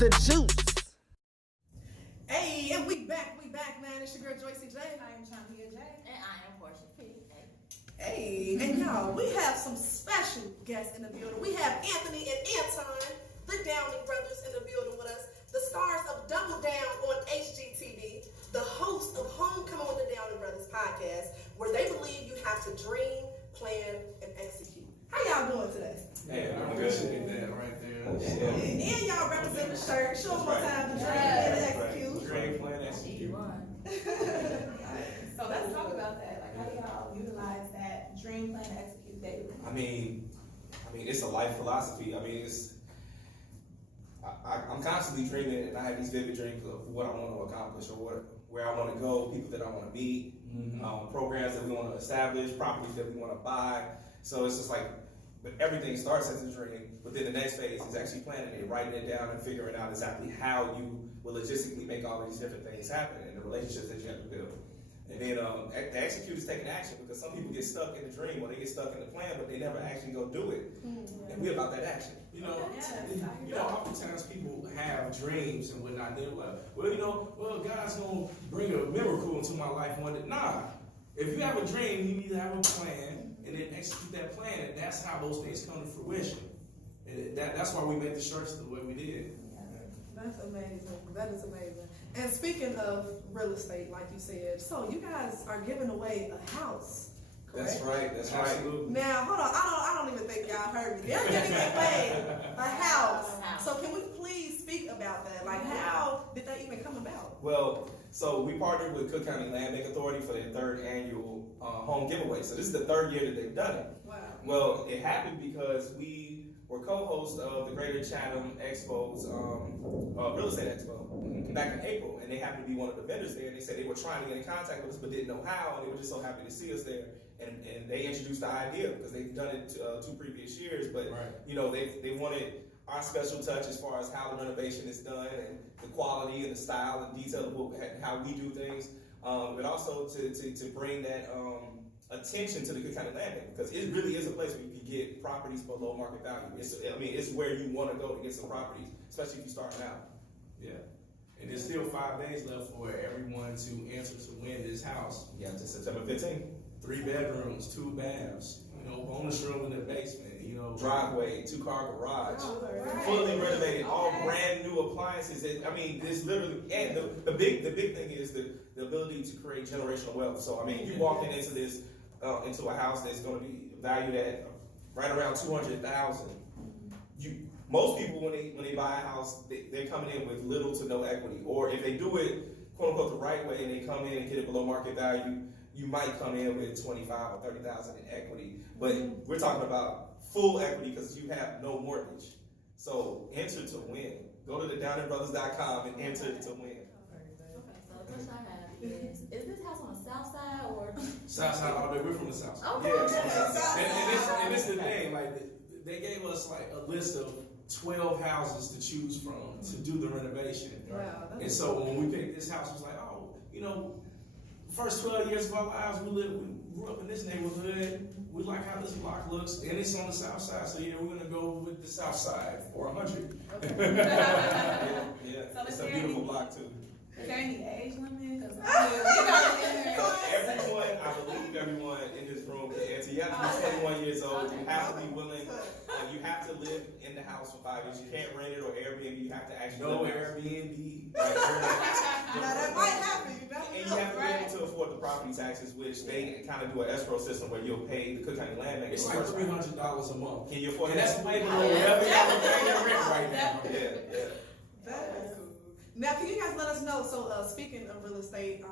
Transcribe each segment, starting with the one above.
the juice. Hey, and we back, man. It's your girl Joycey J. I am Champion J. And I am Portia P. Hey, and y'all, we have some special guests in the building. We have Anthony and Anton, the Downing brothers, in the building with us. The stars of Double Down on HGTV, the host of Homecoming with the Downing Brothers podcast, where they believe you have to dream, plan, and execute. How y'all doing today? Hey, I'm appreciate that right there. Yeah. And y'all represent the shirt. Show them what time to dream, plan, and execute. Dream, plan, execute. So let's talk about that. Like, how do y'all utilize that dream, plan, and execute daily? I mean, it's a life philosophy. I mean, I'm constantly dreaming, and I have these vivid dreams of what I want to accomplish or where I want to go, people that I want to meet, programs that we want to establish, properties that we want to buy. So it's just like, but everything starts as a dream, but then the next phase is actually planning it, writing it down, and figuring out exactly how you will logistically make all these different things happen and the relationships that you have to build. And then the execute is taking action, because some people get stuck in the dream or they get stuck in the plan, but they never actually go do it. And we're about that action. You know, oftentimes people have dreams and whatnot. They're like, God's gonna bring a miracle into my life one day. Nah, if you have a dream, you need to have a plan and then execute that plan, and that's how those things come to fruition. And that's why we made the shirts the way we did. That's amazing. That is amazing. And speaking of real estate, like you said, so you guys are giving away a house, correct? That's right. Absolutely. Now, hold on. I don't even think y'all heard me. They're giving away a house. So can we please speak about that? Like, how did that even come about? Well, so we partnered with Cook County Land Bank Authority for their third annual home giveaway. So this is the third year that they've done it. Wow. Well, it happened because we were co-hosts of the Greater Chatham Expo's real estate expo back in April, and they happened to be one of the vendors there. And they said they were trying to get in contact with us, but didn't know how, and they were just so happy to see us there. And they introduced the idea because they've done it 2 previous years, but they wanted our special touch as far as how the renovation is done and the quality and the style and detail of how we do things, but also to bring that attention to the Cook County Land Bank, because it really is a place where you can get properties below market value. It's where you want to go to get some properties, especially if you're starting out. Yeah. And there's still 5 days left for everyone to enter to win this house. Yeah, to September 15th. 3 bedrooms, 2 baths, bonus room in the basement, driveway, 2-car garage, fully renovated, all brand new appliances. It's literally, and the big thing is the ability to create generational wealth. So you walking into this into a house that's going to be valued at right around $200,000. Most people when they buy a house, they're coming in with little to no equity, or if they do it quote unquote the right way and they come in and get it below market value, you might come in with $25,000 or $30,000 in equity. But we're talking about full equity because you have no mortgage. So enter to win. Go to TheDowningBrothers.com and enter to win. Okay, so the question I have is this house on the south side or? South side all the way. We're from the south side. Okay. Yeah. And this is the thing, like they gave us like a list of 12 houses to choose from to do the renovation. Wow. And so when we picked this house, it was like, first 12 years of our lives, we grew up in this neighborhood. We like how this block looks, and it's on the south side. So we're gonna go with the south side for 100. Okay. Yeah. So It's a beautiful block too. Is there any age limit? Everyone in this room can answer. You have to be 21 years old. You have to be willing. You have to live in the house for 5 years. You can't rent it or Airbnb. You have to actually No live Airbnb. Right. Now that might happen. And you have to be able to afford the property taxes, which they kind of do an escrow system where you'll pay the Cook County Land Bank. It's like $300 a month. Can you afford And that? that's way below whatever y'all paying their rent right now. Yeah. That is cool. Now, can you guys let us know? So, speaking of real estate,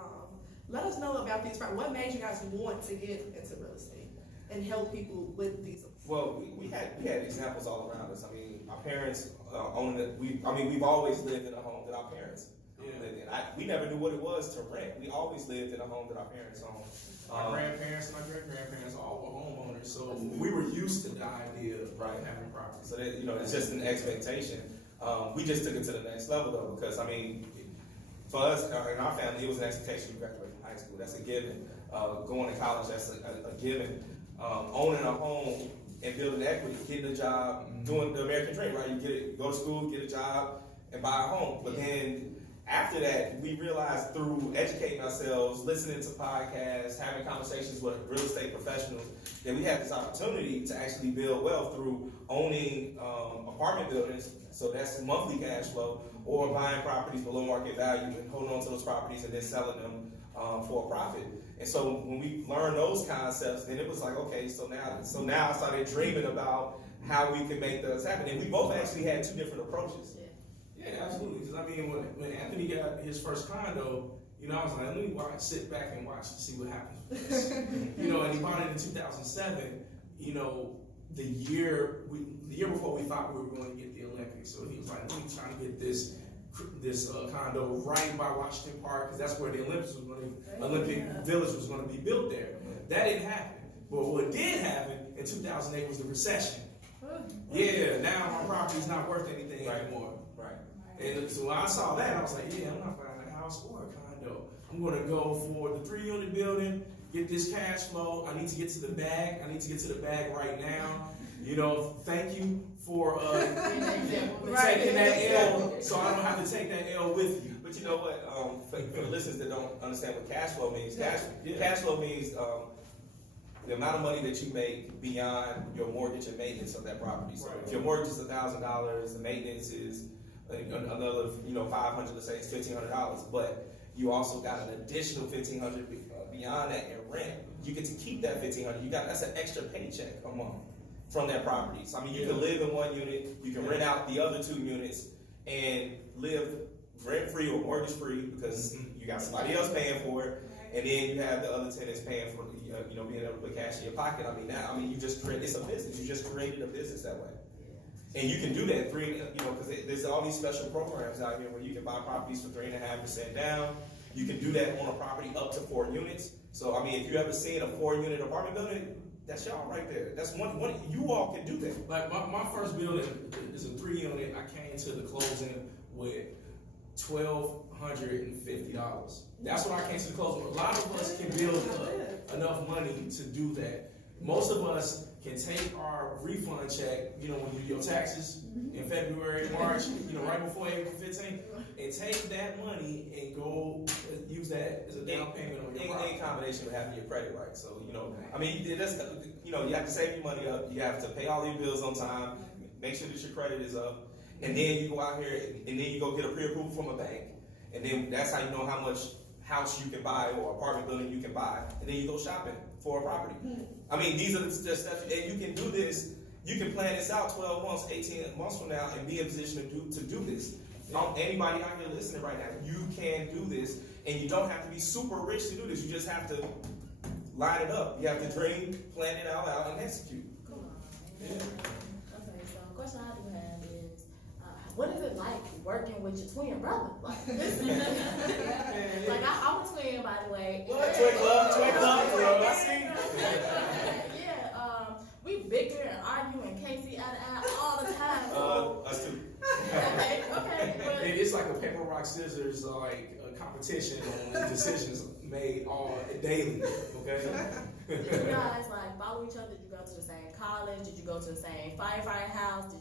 let us know about these. What made you guys want to get into real estate and help people with these? Well, we had examples all around us. Our parents owned it. We've always lived in a home that our parents lived in. We never knew what it was to rent. We always lived in a home that our parents owned. Our grandparents and our great-grandparents all were homeowners, so we were used to the idea of having property. So that it's just an expectation. We just took it to the next level though, because for us in our family, it was an expectation to graduate from high school. That's a given. Going to college, that's a given. Owning a home and building equity, getting a job, doing the American dream, right? You go to school, get a job, and buy a home. But then after that, we realized through educating ourselves, listening to podcasts, having conversations with real estate professionals, that we had this opportunity to actually build wealth through owning apartment buildings. So that's monthly cash flow, or buying properties below market value and holding on to those properties and then selling them for a profit. And so when we learned those concepts, then it was like, okay, so now I started dreaming about how we could make those happen. And we both actually had two different approaches. Yeah, absolutely. Because I mean, when Anthony got his first condo, you know, I was like, let me sit back and watch to see what happens with this. You know, and he bought it in 2007. You know, the year before we thought we were going to get the Olympics. So he was like, let me try to get this condo right by Washington Park, because that's where the Olympic Village was going to be built there. That didn't happen. But what did happen in 2008 was the recession. Yeah, now my property's not worth anything anymore. Right. And so when I saw that, I was like, yeah, I'm not buying a house or a condo. I'm going to go for the 3-unit building, get this cash flow. I need to get to the bag. Right now. You know, thank you for taking that L, so I don't have to take that L with you. But you know what? For the listeners that don't understand what cash flow means, cash flow means the amount of money that you make beyond your mortgage and maintenance of that property. So if your mortgage is $1,000, the maintenance is another, $500. Let's say it's $1,500, but you also got an additional $1,500 beyond that in rent. You get to keep that $1,500. That's an extra paycheck a month from that property. So I mean, you can live in one unit, you can rent out the other 2 units, and live rent-free or mortgage-free because you got somebody else paying for it, and then you have the other tenants paying for, being able to put cash in your pocket. You just create, it's a business. You just created a business that way. And you can do that because there's all these special programs out here where you can buy properties for 3.5% down. You can do that on a property up to 4 units. So I mean, if you ever seen a 4-unit apartment building, that's y'all right there. That's one you all can do that. Like my first building is a 3-unit. I came to the closing with $1,250. That's what I came to the closing. A lot of us can build enough money to do that. Most of us can take our refund check, when you do your taxes in February, March, right before April 15th, and take that money and go use that as a down payment on your property. In combination with having your credit right. So, you have to save your money up. You have to pay all your bills on time. Make sure that your credit is up. And then you go out here and then you go get a pre-approval from a bank. And then that's how you know how much house you can buy or apartment building you can buy. And then you go shopping for a property. I mean, these are the steps, and you can do this. You can plan this out 12 months, 18 months from now, and be in a position to do this. Anybody out here listening right now, you can do this, and you don't have to be super rich to do this. You just have to line it up. You have to dream, plan it all out, and execute. Come on. Yeah. Okay, so the question I do have is, what is it like working with your twin brother? Like, I'm a twin, by the way. What? Twin club, I see. Yeah, we bicker and argue and Casey out of eye all the time. Us too. Okay. But it's like a paper, rock, scissors, like a competition on decisions made all daily. Okay. Did you guys follow each other? Did you go to the same college? Did you go to the same firefighting house?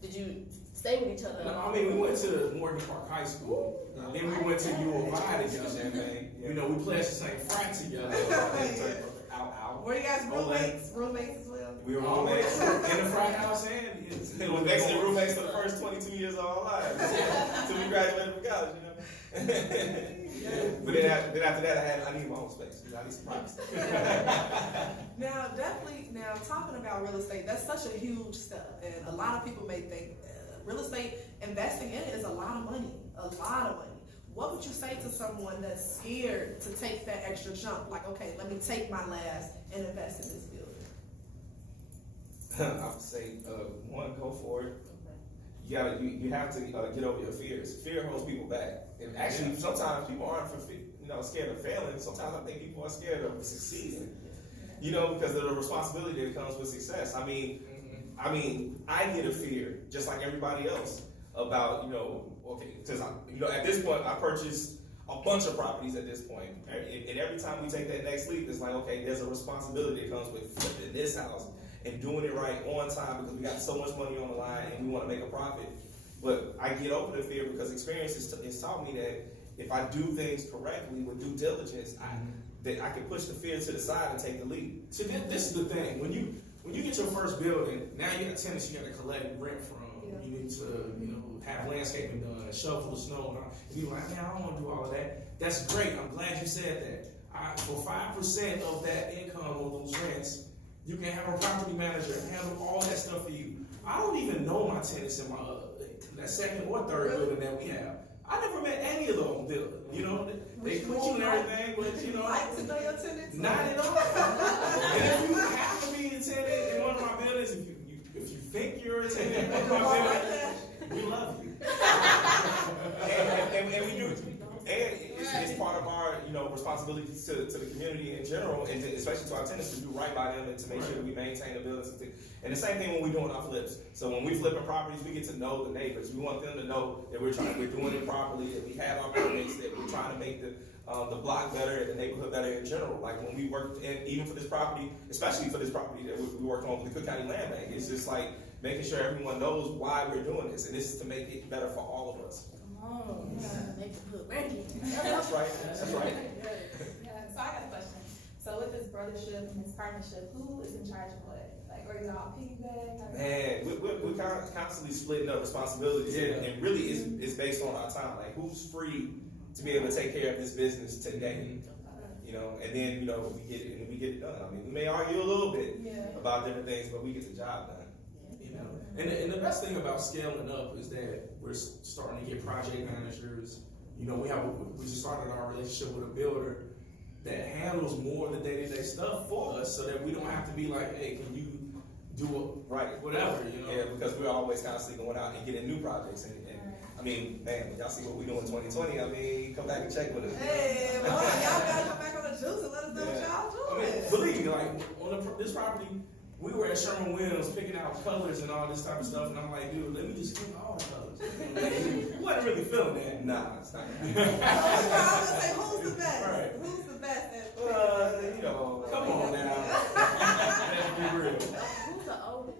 Did you stay with each other? No, I mean, we went to Morgan Park High School. Then we went to U of I together. We pledged the same frat together. Were you guys roommates as well? We were roommates in the frat house, and we were basically roommates for the first 22 years of our lives until we graduated from college. But then after that, I need my own space. I need some privacy. Now talking about real estate, that's such a huge step, and a lot of people may think real estate investing in it is a lot of money. What would you say to someone that's scared to take that extra jump? Like, okay, let me take my last and invest in this building. I would say, one, go for it. You have to get over your fears. Fear holds people back, and actually, sometimes people aren't scared of failing. Sometimes I think people are scared of succeeding. Because of the responsibility that comes with success. I mean, I get a fear just like everybody else about because at this point I purchased a bunch of properties at this point, and every time we take that next leap, it's like, okay, there's a responsibility that comes with flipping this house and doing it right on time because we got so much money on the line and we want to make a profit. But I get over the fear because experience has taught me that if I do things correctly with due diligence, that I can push the fear to the side and take the lead. So this is the thing. When you get your first building, now you got tenants you got to collect rent from. Yeah. You need to, have landscaping done, shovel the snow, and you're like, man, I don't want to do all of that. That's great. I'm glad you said that. For 5% of that income of those rents, you can have a property manager handle all that stuff for you. I don't even know my tenants in my that second or third building that we have. I never met any of them. They put you in everything, but Like to know your tenants? not at all. And if you happen to be a tenant in one of my buildings, if you think you're a tenant in one of my buildings, we love you. and we do. And it's part of our, responsibilities to the community in general, and especially to our tenants, to do right by them and to make sure that we maintain the buildings. And the same thing when we're doing our flips. So when we flipping properties, we get to know the neighbors. We want them to know that we're doing it properly, that we have our permits, that we're trying to make the block better and the neighborhood better in general. Like when we worked, and even for this property, especially for this property that we worked on with the Cook County Land Bank, it's just like making sure everyone knows why we're doing this, and this is to make it better for all of us. Oh, make the hood ranky. That's right. That's right. Yeah, so I got a question. So with this brothership and this partnership, who is in charge of what? Like, are y'all piggyback? Man, we're constantly splitting up responsibilities, and really it's based on our time. Like, who's free to be able to take care of this business today? And then we get it done. I mean, we may argue a little bit about different things, but we get the job done. And the best thing about scaling up is that we're starting to get project managers. We just started our relationship with a builder that handles more of the day-to-day stuff for us, so that we don't have to be like, hey, can you do whatever, Yeah, because we're always constantly going out and getting new projects. And I mean, man, when y'all see what we do in 2020, I mean, come back and check with us. Hey, boy, y'all gotta come back on the juice and let us know what y'all doing. I mean, believe me, like on this property, we were at Sherman Williams picking out colors and all this type of stuff, and I'm like, dude, let me just pick all the colors. We wasn't really feeling that. Nah, it's not. I was gonna say, who's the best? Right. Who's the best at Come on now. Let's be real. Who's the oldest?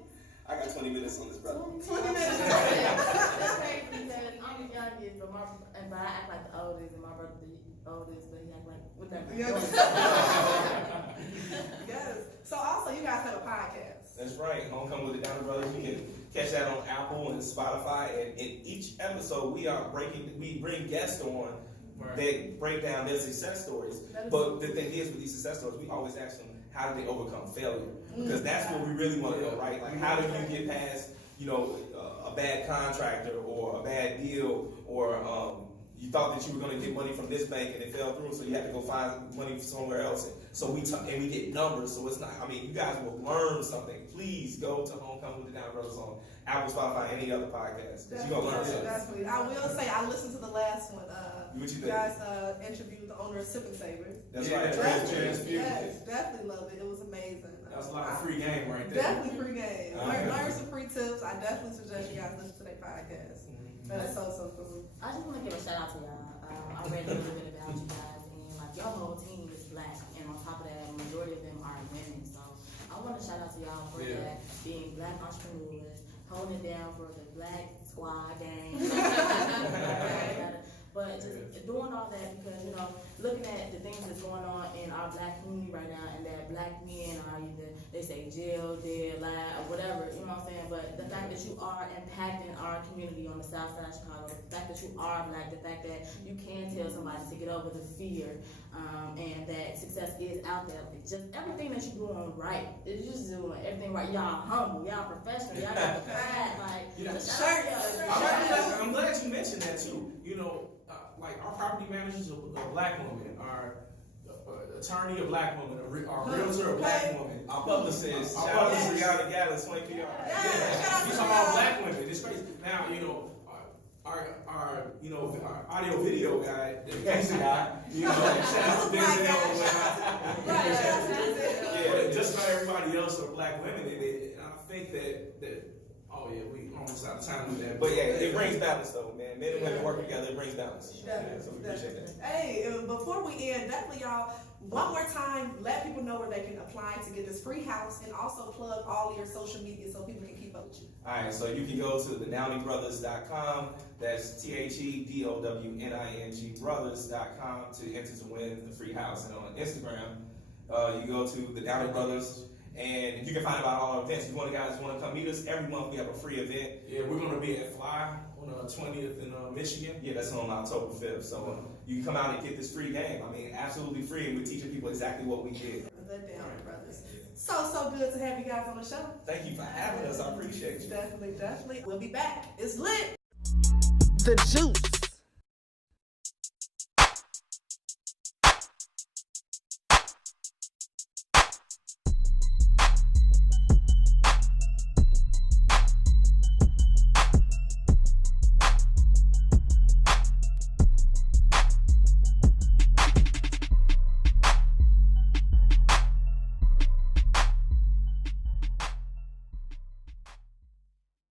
I got 20 minutes on this, brother. 20 minutes. That's crazy because I'm the youngest, but I act like the oldest, and my brother the oldest, but he act like whatever. Yes. So also, you guys have a podcast. That's right. Homecoming with the TheDowningBrothers. You can catch that on Apple and Spotify. And in each episode, we bring guests on that break down their success stories. But the thing is, with these success stories, we always ask them, how did they overcome failure? Because that's what we really want to know, right? Like, how did you get past, a bad contractor or a bad deal, or you thought that you were going to get money from this bank and it fell through, so you had to go find money somewhere else. So we get numbers, so it's not. I mean, you guys will learn something. Please go to Homecoming with the TheDowningBrothers on Apple, Spotify, any other podcast, because you're gonna learn something. Definitely. I will say I listened to the last one. What you You guys interviewed the owner of Sip and Savers. That's Yeah, right. Yes, definitely loved it. It was amazing. That's a lot of free game right there. Definitely free game. Learn some free tips. I definitely suggest you guys listen to their podcast. That's so cool. I just want to give a shout out to y'all. I read a little bit about you guys, and like your whole team is black, and on top of that, a majority of them are women. So I want to shout out to y'all for that, being black entrepreneurs, holding it down for the black squad gang. But just doing all that because, looking at the things that's going on in our black community right now, and that black men are either, they say jail, dead, lie, or whatever, you know what I'm saying? But the fact that you are impacting our community on the south side of Chicago, the fact that you are black, the fact that you can tell somebody to get over the fear, and that success is out there. Just everything that you're doing right. It's just doing everything right. Y'all humble, y'all professional, y'all got the pride, like, I'm glad you mentioned that too. Like our property managers are a black woman, our attorney a black woman, our realtor a black woman, Our publicist, Our shout out to publicist. Rihanna Gallus, 20 feet. These are all black women. It's crazy. Now, our audio video guy, the music guy, shout out to Denzel. But just about everybody else are black women, and I think that Oh yeah, we almost out of time with that. But yeah, it brings balance though, man. Men and women working together, it brings balance. Yeah, so we appreciate that. Hey, before we end, definitely y'all, one more time, let people know where they can apply to get this free house and also plug all your social media so people can keep up with you. Alright, so you can go to TheDowningBrothers.com. That's TheDowningBrothers.com to enter to win the free house. And on Instagram, you go to The Downing Brothers, and you can find out all our events. If you guys want to come meet us, every month we have a free event. Yeah, we're going to be at Fly on the 20th in Michigan. Yeah, that's on October 5th. So you can come out and get this free game. I mean, absolutely free, and we're teaching people exactly what we did. The Downing Brothers. So good to have you guys on the show. Thank you for having us. I appreciate you. Definitely. We'll be back. It's lit. The juice.